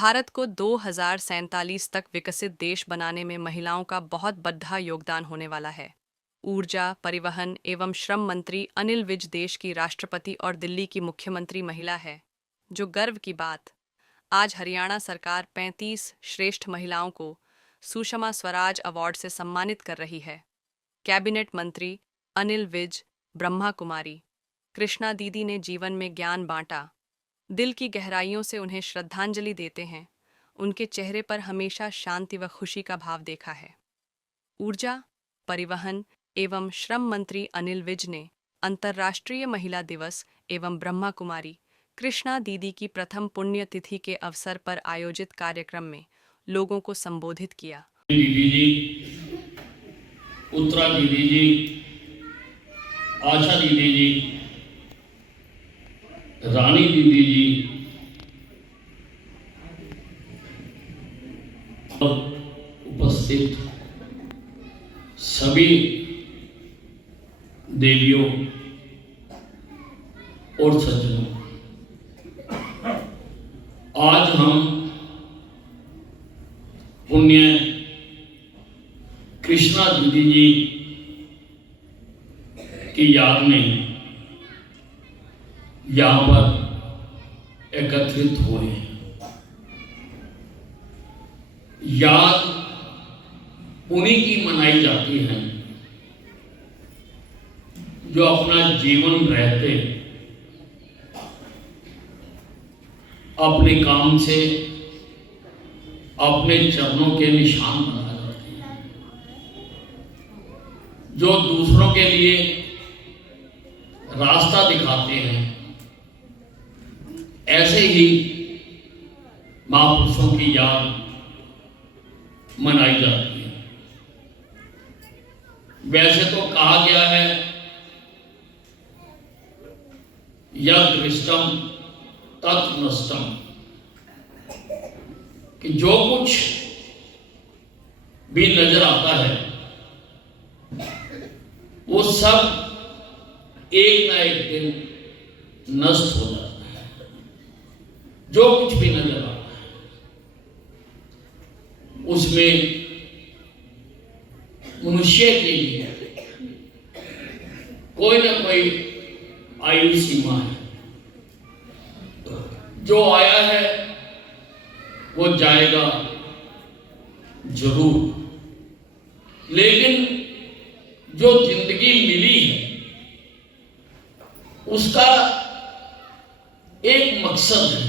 भारत को 2047 तक विकसित देश बनाने में महिलाओं का बहुत बड़ा योगदान होने वाला है। ऊर्जा, परिवहन एवं श्रम मंत्री अनिल विज देश की राष्ट्रपति और दिल्ली की मुख्यमंत्री महिला है। जो गर्व की बात, आज हरियाणा सरकार 35 श्रेष्ठ महिलाओं को सुषमा स्वराज अवार्ड से सम्मानित कर रही है। कैबिनेट मंत्री अनिल विज, ब्रह्मा कुमारी कृष्णा दीदी ने जीवन में ज्ञान बांटा। दिल की गहराइयों से उन्हें श्रद्धांजलि देते हैं। उनके चेहरे पर हमेशा शांति व खुशी का भाव देखा है। ऊर्जा, परिवहन एवं श्रम मंत्री अनिल विज ने अंतर्राष्ट्रीय महिला दिवस एवं ब्रह्मा कुमारी कृष्णा दीदी की प्रथम पुण्यतिथि के अवसर पर आयोजित कार्यक्रम में लोगों को संबोधित किया। दीदी जी, उत्तरा दीदी जी, आशा दीदी जी, रानी दीदी जी और उपस्थित सभी देवियों और सज्जनों, आज हम पुण्य कृष्णा दीदी जी की याद में यहाँ पर एकत्रित हुए हैं। याद उन्हीं की मनाई जाती है जो अपना जीवन रहते अपने काम से अपने चरणों के निशान बना जाते हैं, जो दूसरों के लिए रास्ता दिखाते हैं। ऐसे ही महापुरुषों की याद मनाई जाती है। वैसे तो कहा गया है, यद दृष्टम तत् नष्टम, कि जो कुछ भी नजर आता है वो सब एक ना एक दिन नष्ट हो जाता है। जो कुछ भी नजर आता है उसमें मनुष्य के लिए कोई ना कोई आयु सीमा है। जो आया है वो जाएगा जरूर, लेकिन जो जिंदगी मिली है उसका एक मकसद है।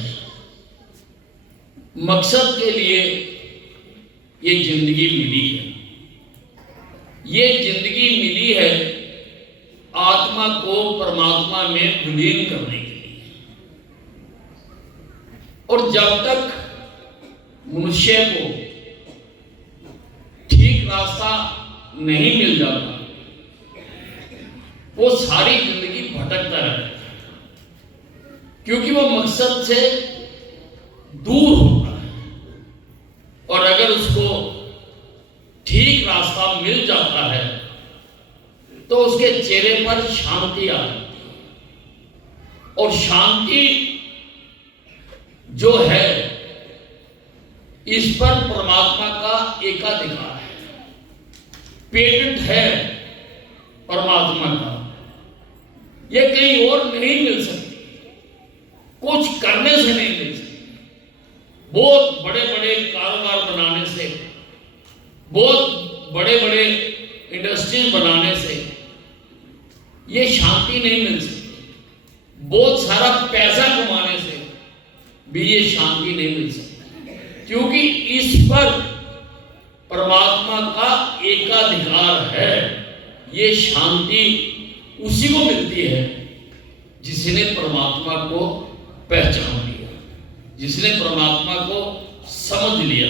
मकसद के लिए ये जिंदगी मिली है। ये जिंदगी मिली है आत्मा को परमात्मा में विलीन करने के लिए। और जब तक मनुष्य को ठीक रास्ता नहीं मिल जाता, वो सारी जिंदगी भटकता रहता है, क्योंकि वो मकसद से दूर होता है। और अगर उसको ठीक रास्ता मिल जाता है तो उसके चेहरे पर शांति आ जाती है। और शांति जो है, इस पर परमात्मा का एकाधिकार है, पेटेंट है परमात्मा का। ये कहीं और नहीं मिल सकती, कुछ करने से नहीं मिल सकती। बहुत बड़े बड़े कारोबार बनाने से, बहुत बड़े बड़े इंडस्ट्रीज बनाने से ये शांति नहीं मिल सकती। बहुत सारा पैसा कमाने से भी ये शांति नहीं मिल सकती, क्योंकि इस पर परमात्मा का एकाधिकार है। ये शांति उसी को मिलती है जिसने परमात्मा को पहचान लिया, जिसने परमात्मा को समझ लिया,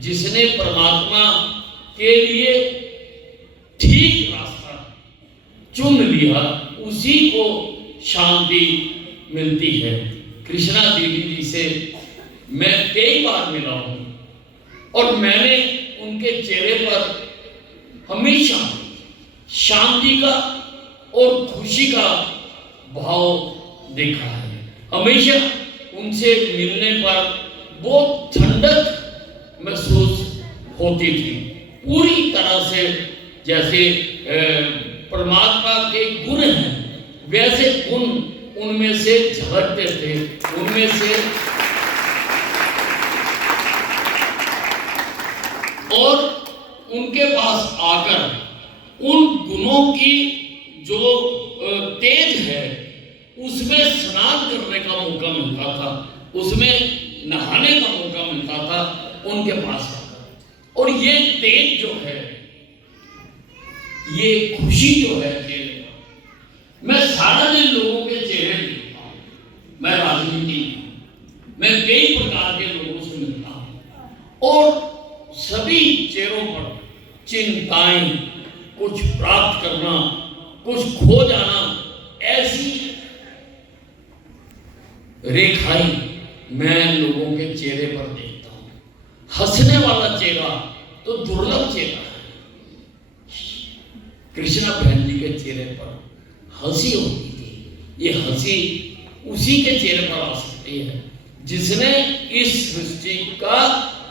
जिसने परमात्मा के लिए ठीक रास्ता चुन लिया, उसी को शांति मिलती है। कृष्णा दीदी जी से मैं कई बार मिला हूं और मैंने उनके चेहरे पर हमेशा शांति का और खुशी का भाव देखा है। हमेशा उनसे मिलने पर वो ठंडक महसूस होती थी। पूरी तरह से जैसे परमात्मा के गुण हैं वैसे गुण उनमें से झलकते थे, उनमें से। और उनके पास आकर उन गुणों की जो तेज है उसमें स्नान करने का मौका मिलता था, उसमें नहाने का मौका मिलता था उनके पास आकर। और ये तेज जो है, ये खुशी जो है चेहरे पर, मैं सारा दिन लोगों के चेहरे देखता हूँ, मैं राजनीति में, मैं कई प्रकार के लोगों से मिलता हूँ और सभी चेहरों पर चिंताएं, कुछ प्राप्त करना, कुछ खो जाना, ऐसी रेखाएं मैं लोगों के चेहरे पर देखता हूं। हंसने वाला चेहरा तो दुर्लभ चेहरा है। कृष्णा बहन जी के चेहरे पर हंसी होती थी, ये हंसी उसी के चेहरे पर आ सकती है जिसने इस सृष्टि का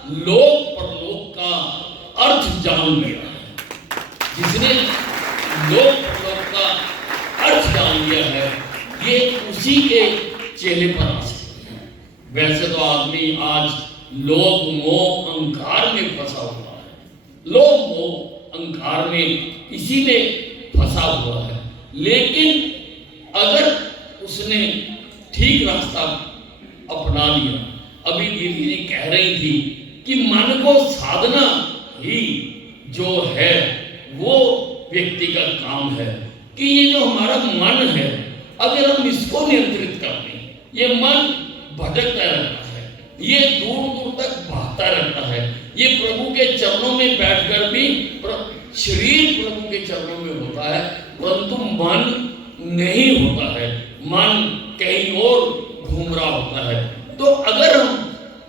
लोक परलोक का अर्थ जान लिया है, जिसने लोक परलोक का अर्थ जान लिया है, ये उसी के चेहरे पर आ सकते हैं। वैसे तो आदमी आज लोभ मोह अहंकार में फंसा हुआ है, लोभ मोह अहंकार में इसी में फंसा हुआ है। लेकिन अगर उसने ठीक रास्ता अपना लिया, अभी दीदी कह रही थी कि मन को साधना ही जो है वो व्यक्ति का काम है, कि ये जो हमारा मन है अगर हम इसको नियंत्रित कर लें, ये मन भटकता रहता है, ये दूर दूर तक भागता रहता है, ये प्रभु के चरणों में बैठकर भी शरीर प्रभु के चरणों में होता है परंतु मन नहीं होता है, मन कहीं और घूम रहा होता है। तो अगर हम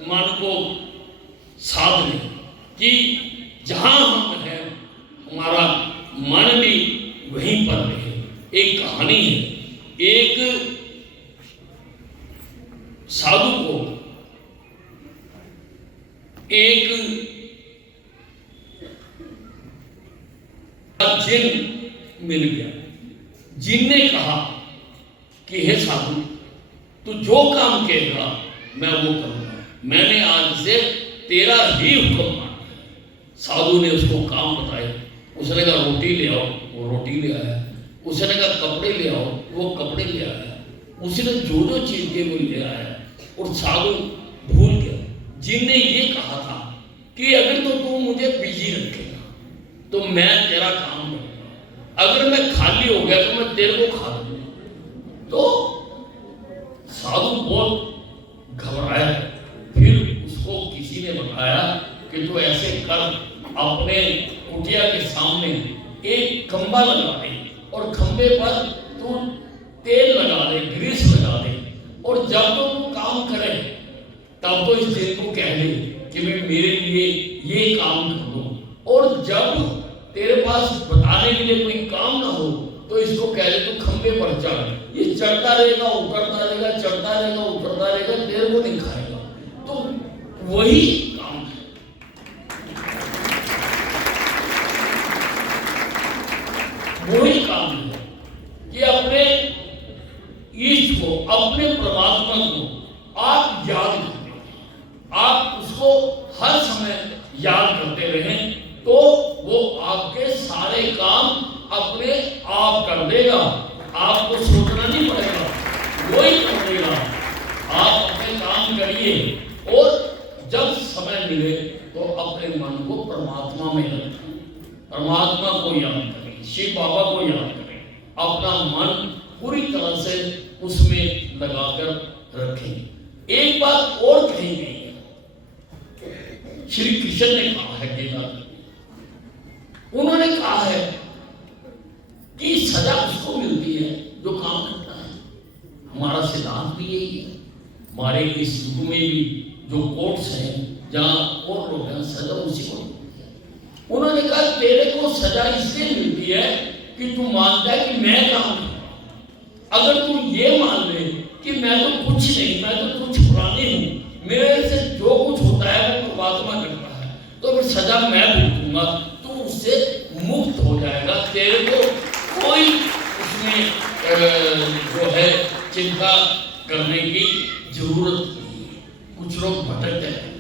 मन को साध लें कि जहां हम हैं हमारा मन भी वहीं पर रहे। एक कहानी है, एक साधु को एक जिन मिल गया। जिन ने कहा कि हे साधु, तू जो काम कहेगा मैं वो करूंगा, मैंने आज से तेरा ही हुक्म माना। साधु ने उसको काम बताया, उसने कहा रोटी ले आओ, वो रोटी ले आया। उसने कहा कपड़े ले आओ, वो कपड़े ले आया। उसने जो जो चीज के वो ले आया और साधु भूल गया। जिनने ये कहा था कि अगर तो तू मुझे बिजी रखेगा तो मैं तेरा काम करूंगा, अगर मैं खाली हो गया तो मैं तेरे को खा दूंगा। तो साधु बहुत घबराया। फिर उसको किसी ने बताया कि तू ऐसे कर, अपने कुटिया के सामने एक खंबा लगा दे और खंबे पर तू तेल लगा दे, ग्रीस लगा दे, और जब तो तू काम करे तब तो इस दिन को कह दे कि मैं मेरे लिए ये काम कर दूं, और जब तेरे पास बताने के लिए कोई काम ना हो तो इसको कह दे तू खंबे पर चढ़। ये चढ़ता रहेगा, उतरता रहेगा, चढ़ता रहेगा, उतरता रहेगा, तेरे को नहीं खाएगा। तो वही काम है। वही काम है कि अपने ईष्ट को, अपने परमात्मा को आप याद करते हैं, आप उसको हर समय याद करते रहें तो वो आपके सारे काम अपने आप कर देगा। आपको सोचना नहीं पड़ेगा, वही कर देगा। आप अपने काम करिए और जब समय मिले तो अपने मन को परमात्मा में रखें, परमात्मा को याद करें, शिव बाबा को याद करें, अपना मन पूरी तरह से उसमें लगाकर रखें। एक बात और कही गई है, श्री कृष्ण ने कहा है गीता, उन्होंने कहा है कि सजा उसको मिलती है जो काम करता है। हमारा सिद्धांत भी यही है। हमारे इस युग में भी जो कोर्ट्स हैं, जहां और लोग हैं, सजा उसी को मिलती है। उन्होंने कहा तेरे को सजा इसलिए मिलती है कि तू मानता है कि मैं काम करता। अगर तू ये मान ले कि मैं तो कुछ नहीं, मैं तो कुछ पुरानी हूं, मेरे से जो जब मैं भुगतूंगा तो उससे मुक्त हो जाएगा, तेरे को कोई उसमें जो है चिंता करने की जरूरत नहीं। कुछ लोग भटकते हैं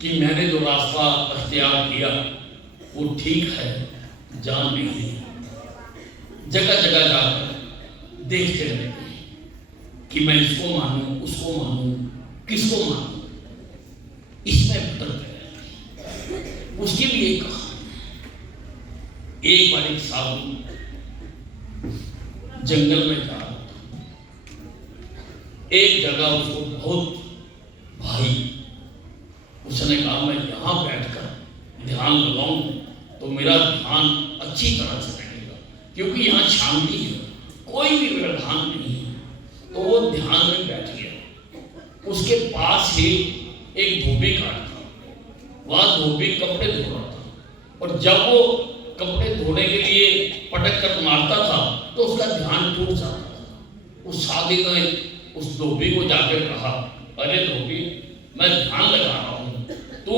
कि मैंने जो रास्ता अख्तियार किया वो ठीक है, जान नहीं, जगह जगह जाकर देखते रहते हैं कि मैं इसको मानूं, उसको मानूं, किसको मानूं, इसमें भटकते रहते। उसकी भी एक कहानी। एक बार एक साधु जंगल में जा रहा था, एक जगह उसको बहुत भाई, उसने कहा मैं यहां बैठकर ध्यान लगाऊं तो मेरा ध्यान अच्छी तरह से लगेगा, क्योंकि यहाँ शांति है, कोई भी व्यवधान नहीं है। तो वो ध्यान में बैठ गया। उसके पास ही एक धोबी घाट था, वहां धोबी कपड़े धो रहा था, और जब वो कपड़े धोने के लिए पटक कर मारता था तो उसका ध्यान टूट जाता था। उस साधु ने उस धोबी को जाकर कहा, अरे धोबी, मैं ध्यान लगा रहा हूँ, तू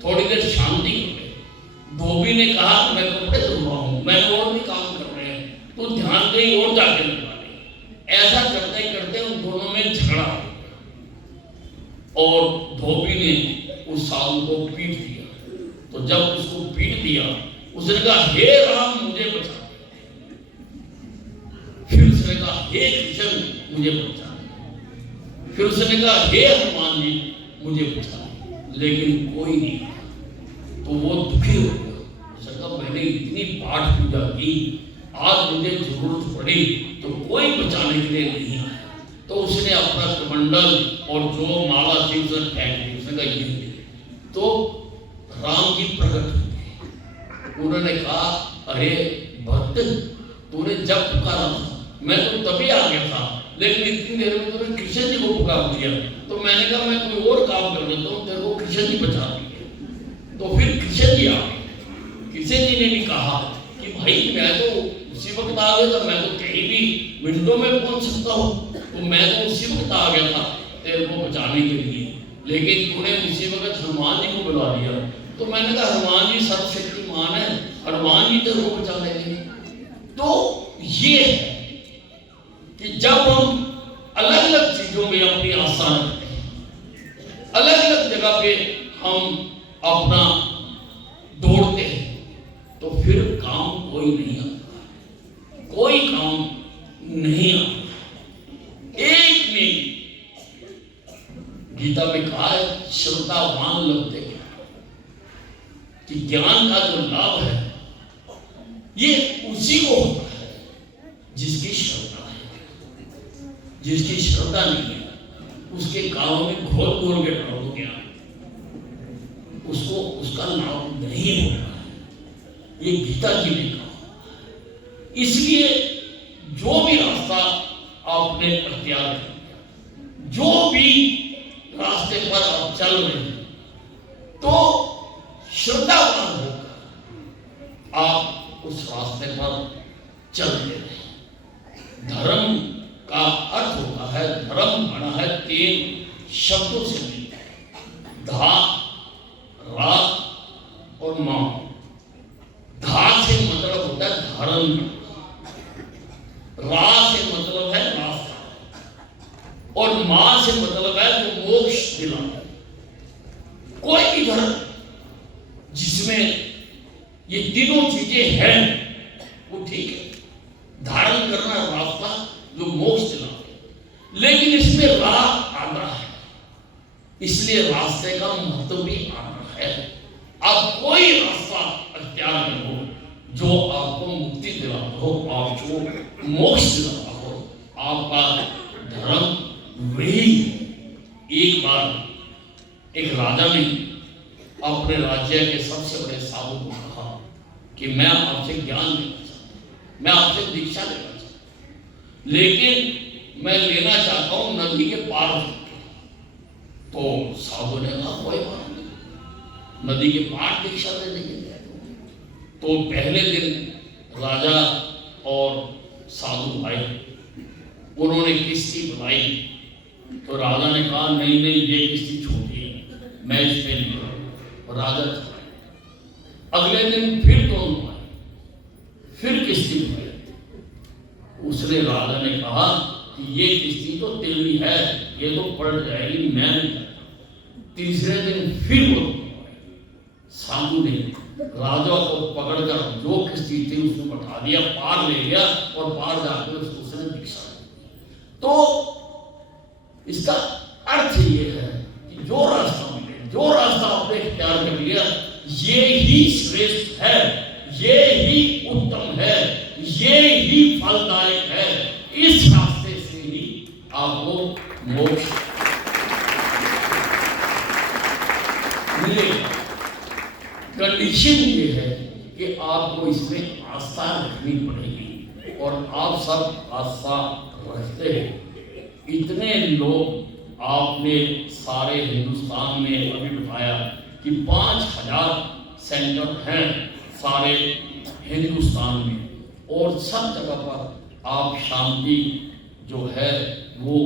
थोड़ी देर शांति कर ले। धोबी ने कहा, मैं कपड़े धो रहा हूँ, मैंने और भी काम कर रहे हैं, तू ध्यान कहीं और जाके लगा ले। ऐसा करते करते उन दोनों में झगड़ा हो गया और धोबी ने उस साधु को पीट दिया। तो जब उसको पीट दिया, उसने कहा, हे राम मुझे बचा। फिर उसने कहा, हे कृष्ण मुझे बचा। फिर उसने कहा, हे हनुमान जी मुझे बचा। लेकिन कोई नहीं। तो वो दुखी हो गया। उसने कहा, मैंने इतनी पाठ पूजा की, आज मुझे जरूरत पड़ी तो कोई बचाने के लिए नहीं आया। तो उसने अपना कमंडल और जो माला थी उसने फेंक दी। उसने कहा, ये तो राम जी प्रकट हुए। उन्होंने कहा, अरे भक्त, तूने जब पुकारा था मैं तो तभी आ गया था, लेकिन इतनी देर में तूने कृष्ण जी को पुकार दिया, तो मैंने कहा मैं कोई और काम कर लेता हूँ, तेरे को कृष्ण जी बचा दिए। तो फिर कृष्ण जी आ गए। कृष्ण जी ने भी कहा कि भाई मैं तो उसी वक्त आ गया था, मैं तो कहीं भी मिनटों में पहुंच सकता हूँ, तो मैं तो उसी वक्त आ गया था तेरे को बचाने के लिए, लेकिन तूने उसी वक्त हनुमान जी को बुला दिया। तो मैंने कहा, हनुमान जी सर्वशक्तिमान है, हनुमान जी तेरे को बचा लेंगे। तो ये है कि जब हम अलग अलग चीजों में अपनी आस्था रखते हैं, अलग अलग जगह पे हम अपना दौड़ते हैं, तो फिर काम कोई नहीं आता, कोई काम नहीं आता। एक ने गीता में कहा है, श्रद्धावान लगते हैं कि ज्ञान का जो लाभ है ये उसी को होता है जिसकी श्रद्धा है। जिसकी श्रद्धा नहीं है उसके कानों में घोल घोल के डाल दो ज्ञान, उसको उसका लाभ नहीं होता है। ये गीता जी ने कहा। इसलिए जो भी रास्ता आपने अख्तियार किया, जो भी रास्ते पर आप चल रहे हैं, तो श्रद्धावान होकर आप उस रास्ते पर चलते रहे। धर्म का अर्थ होता है, धर्म बना है 3 शब्दों से मिलकर, धा, रा और मा। धा से मतलब होता है धारण, रा से मतलब है रास्ता, और मा से मतलब है जो मोक्ष दिलाना। कोई भी धर्म जिसमें ये तीनों चीजें हैं वो ठीक है, धारण करना रास्ता जो मोक्ष दिलाना, लेकिन इसमें राह आना है, इसलिए रास्ते का महत्व भी आना है। आप कोई रास्ता अख्तियार करो जो आपको मुक्ति दिलाता हो, आपको मोक्ष दिलाता हो, आपका धर्म वही है। एक बार एक राजा ने अपने राज्य के सबसे बड़े साधु को कहा कि मैं आपसे ज्ञान लेना चाहता हूँ, मैं आपसे दीक्षा लेना चाहता हूँ, लेकिन मैं लेना चाहता हूँ नदी के पार से। तो साधु ने कहा, कोई बात नहीं, नदी के पार दीक्षा दे देंगे। तो पहले दिन राजा और साधु भाई उन्होंने किश्ती बनाई। तो राजा ने कहा, नहीं नहीं, ये किश्ती छोटी है, मैं इसमें नहीं रहूंगा। राजा था। अगले दिन फिर दोनों आए, फिर किश्ती में गए। उसने राजा ने कहा कि ये किश्ती तो तेरी है, ये तो पलट जाएगी, मैं नहीं करता। तीसरे दिन फिर वो साधु ने राजा को पकड़कर जो किश्ती थी उसमें बैठा दिया, पार ले गया और पार जाकर उसने दीक्षा दी। तो इसका अर्थ ये है कि जो रास्ता मिले, जो रास्ता आपने इख्तियार कर लिया, ये ही श्रेष्ठ है, ये ही उत्तम है, ये ही फलदायक है। इस रास्ते से ही आपको मोक्ष मिलेगा। कंडीशन ये है कि आपको इसमें आस्था रखनी पड़ेगी, और आप सब आस्था रखते हैं। इतने लोग आपने सारे हिंदुस्तान में अभी बताया कि 5000 सेंटर हैं सारे हिंदुस्तान में, और सब जगह पर आप शांति जो है वो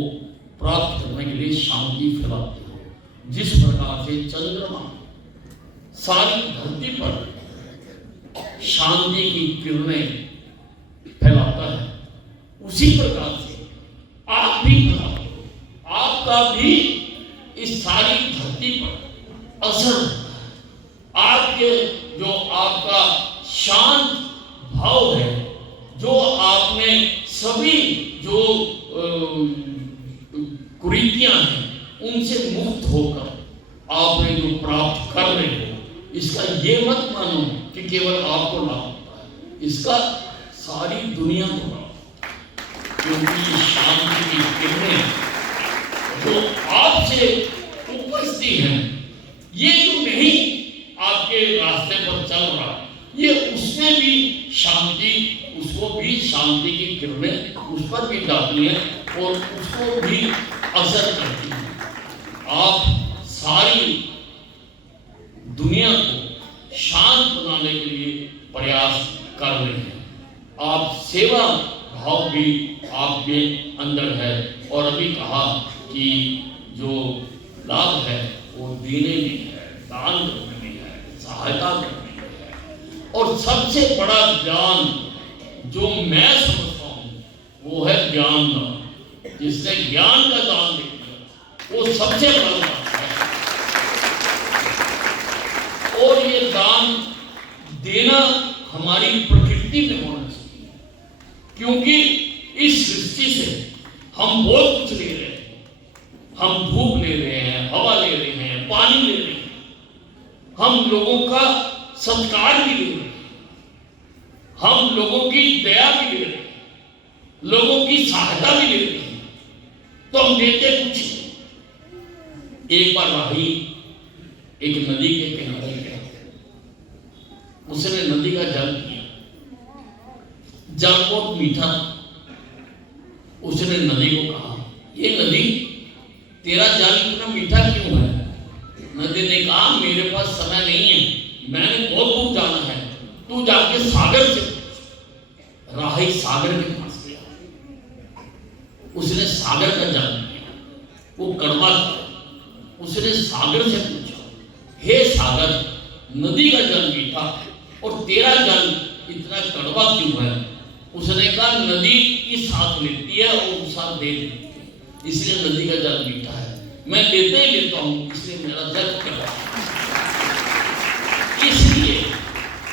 प्राप्त करने के लिए शांति फैलाते हो। जिस प्रकार से चंद्रमा सारी धरती पर शांति की किरणें फैलाता है, उसी प्रकार से आप भी फैलाते हो। आपका भी इस सारी धरती पर असर होता है। आपके जो आपका शांत भाव है, जो आपने सभी जो कुरीतियां हैं उनसे मुक्त होकर आपने जो प्राप्त कर रहे हो, इसका ये मत मानो कि केवल आपको लाभ होता है, इसका सारी दुनिया को लाभ होता है। क्योंकि शांति की किरणें जो आपसे उपजती हैं, ये जो नहीं आपके रास्ते पर चल रहा, ये उसमें भी शांति, उसको भी शांति की किरणें उस पर भी डालती हैं और उसको भी असर करती हैं। आप सारी दुनिया को शांत बनाने के लिए प्रयास कर रहे हैं। आप सेवा भाव भी आपके अंदर है, और अभी कहा कि जो लाभ है वो देने में है, दान करने में है, सहायता करने में है। और सबसे बड़ा ज्ञान जो मैं समझता हूँ वो है ज्ञान दान। जिसने ज्ञान का दान दे दिया वो सबसे बड़ा दान है। और ये दान देना हमारी प्रकृति में होना चाहिए, क्योंकि इस सृष्टि से हम बहुत कुछ ले रहे हैं। हम धूप ले रहे हैं, हवा ले रहे हैं, पानी ले रहे हैं, हम लोगों का सत्कार भी ले रहे हैं, हम लोगों की दया भी ले रहे हैं, लोगों की सहायता भी ले रहे हैं। तो हम देते कुछ नहीं। एक बार राही एक नदी के किनारे गया, उसने नदी का जल पिया, जल बहुत मीठा था। उसने नदी को कहा, ये नदी तेरा जल इतना मीठा क्यों है? नदी ने कहा, मेरे पास समय नहीं है, मैंने बहुत दूर जाना है, तू जाके सागर से पूछ। राही सागर के पास गया, उसने सागर का जल पिया, वो कड़वा था। उसने सागर से पूछा, हे सागर, नदी का जल मीठा और तेरा जल इतना कड़वा क्यों है? उसने कहा, नदी इस हाथ लेती है और उस हाथ दे देती है, इसलिए नदी का जल मीठा है। मैं लेते ही लेता हूं, इसलिए मेरा जल कड़वा है। इसलिए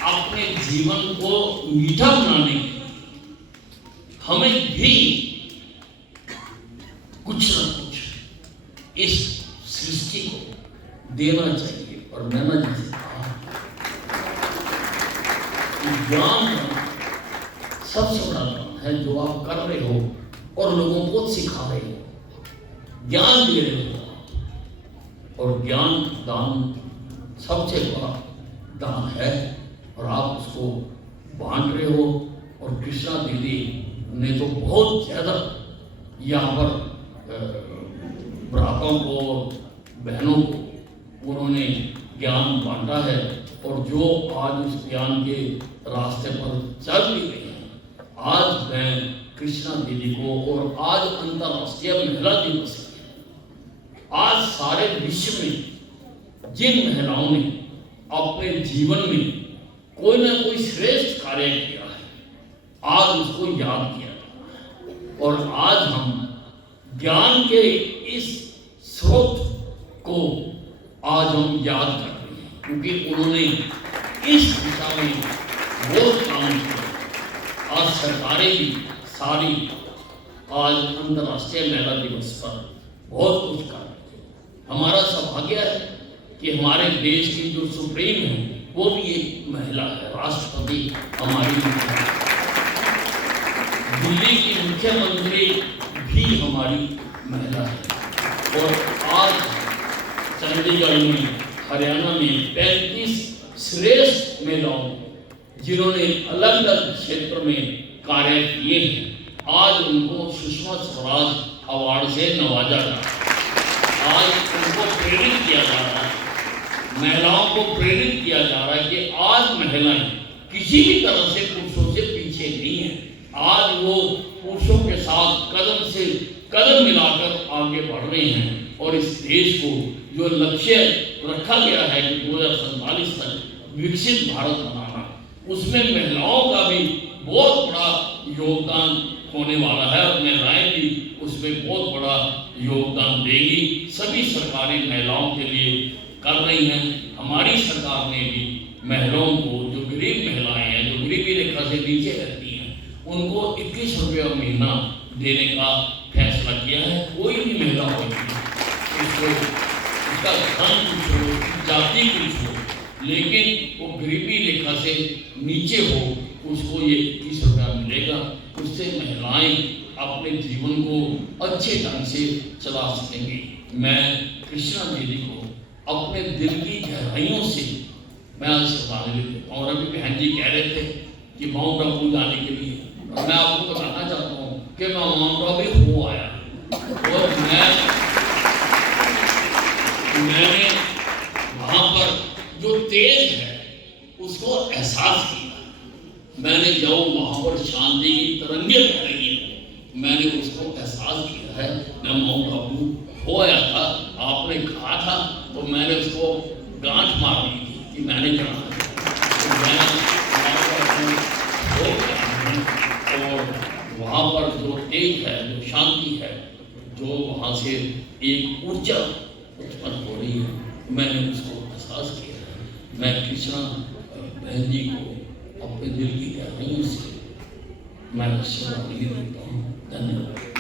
अपने जीवन को मीठा बनाने के लिए हमें भी कुछ न कुछ इस सृष्टि को देना चाहिए। और मैंने जैसे कहा, ज्ञान सबसे बड़ा काम है जो आप कर रहे हो और लोगों को सिखा रहे हो, ज्ञान दे रहे हो। और ज्ञान दान सबसे बड़ा दान है, और आप उसको बांट रहे हो। और कृष्णा दीदी ने तो बहुत ज्यादा यहाँ पर भ्राताओं को, बहनों को उन्होंने ज्ञान बांटा है। और जो आज उस ज्ञान के रास्ते पर चल भी रहे हैं, आज मैं कृष्णा दीदी को, और आज अंतर्राष्ट्रीय महिला दिवस है, आज सारे विश्व में जिन महिलाओं ने अपने जीवन में कोई ना कोई श्रेष्ठ कार्य किया है, आज उसको याद किया जाता है। और आज हम ज्ञान के इस स्रोत को आज हम याद कर रहे हैं, क्योंकि उन्होंने इस दिशा में बहुत काम किया। आज सरकारें भी सारी आज अंतर्राष्ट्रीय महिला दिवस पर बहुत कुछ कर रही है। हमारा सौभाग्य है कि हमारे देश की जो सुप्रीम है वो भी एक महिला है, राष्ट्रपति हमारी महिला है। दिल्ली की मुख्यमंत्री भी हमारी महिला है। और आज चंडीगढ़ में, हरियाणा में 35 श्रेष्ठ महिलाओं जिन्होंने अलग अलग क्षेत्र में कार्य किए हैं, आज उनको सुषमा स्वराज अवार्ड से नवाजा जा रहा है। आज उनको प्रेरित किया जा रहा है, महिलाओं को प्रेरित किया जा रहा है कि आज महिलाएं किसी भी तरह से पुरुषों से पीछे नहीं है। आज वो पुरुषों के साथ कदम से कदम मिलाकर आगे बढ़ रहे हैं। और इस देश को जो लक्ष्य रखा गया है कि 2047 तक विकसित भारत बनाना, उसमें महिलाओं का भी बहुत बड़ा योगदान होने वाला है और महिलाएं भी उसमें बहुत बड़ा योगदान देगी। सभी सरकारें महिलाओं के लिए कर रही हैं। हमारी सरकार ने भी महिलाओं को, जो गरीब महिलाएं हैं, जो गरीबी रेखा से नीचे रहती हैं, उनको 21 रुपये महीना देने का फैसला किया है। कोई भी महिला होगी, उसको उसका धन कुछ हो, जाति कुछ हो, लेकिन वो गरीबी रेखा से नीचे हो, उसको ये 21 रुपया मिलेगा। उससे महिलाएं अपने जीवन को अच्छे ढंग से चला सकेंगी। मैं कृष्णा दीदी को अपने दिल की गहराइयों से मैं आज श्रद्धांजलि देता हूँ। और अभी बहन जी कह रहे थे कि माउंट आबू जाने के लिए, और मैं आपको बताना चाहता हूँ कि मैं माउंट आबू हो आया। और मैंने वहाँ पर जो तेज है उसको एहसास किया। मैंने जब वहाँ पर शांति की तरंगे बह रही हैं, मैंने उसको एहसास किया है। मैं माउंट आबू हो आया था, आपने कहा था, तो मैंने उसको गांठ मार दी थी कि मैंने जाना है। तो मैं और वहाँ पर जो तेज है, जो शांति है, जो वहाँ से एक ऊर्जा उत्पन्न हो रही है, मैंने उसको एहसास किया है। मैं कृष्णा बहन जी को अपने दिल की गहराइयों से मैं श्रद्धांजलि देता हूँ। धन्यवाद।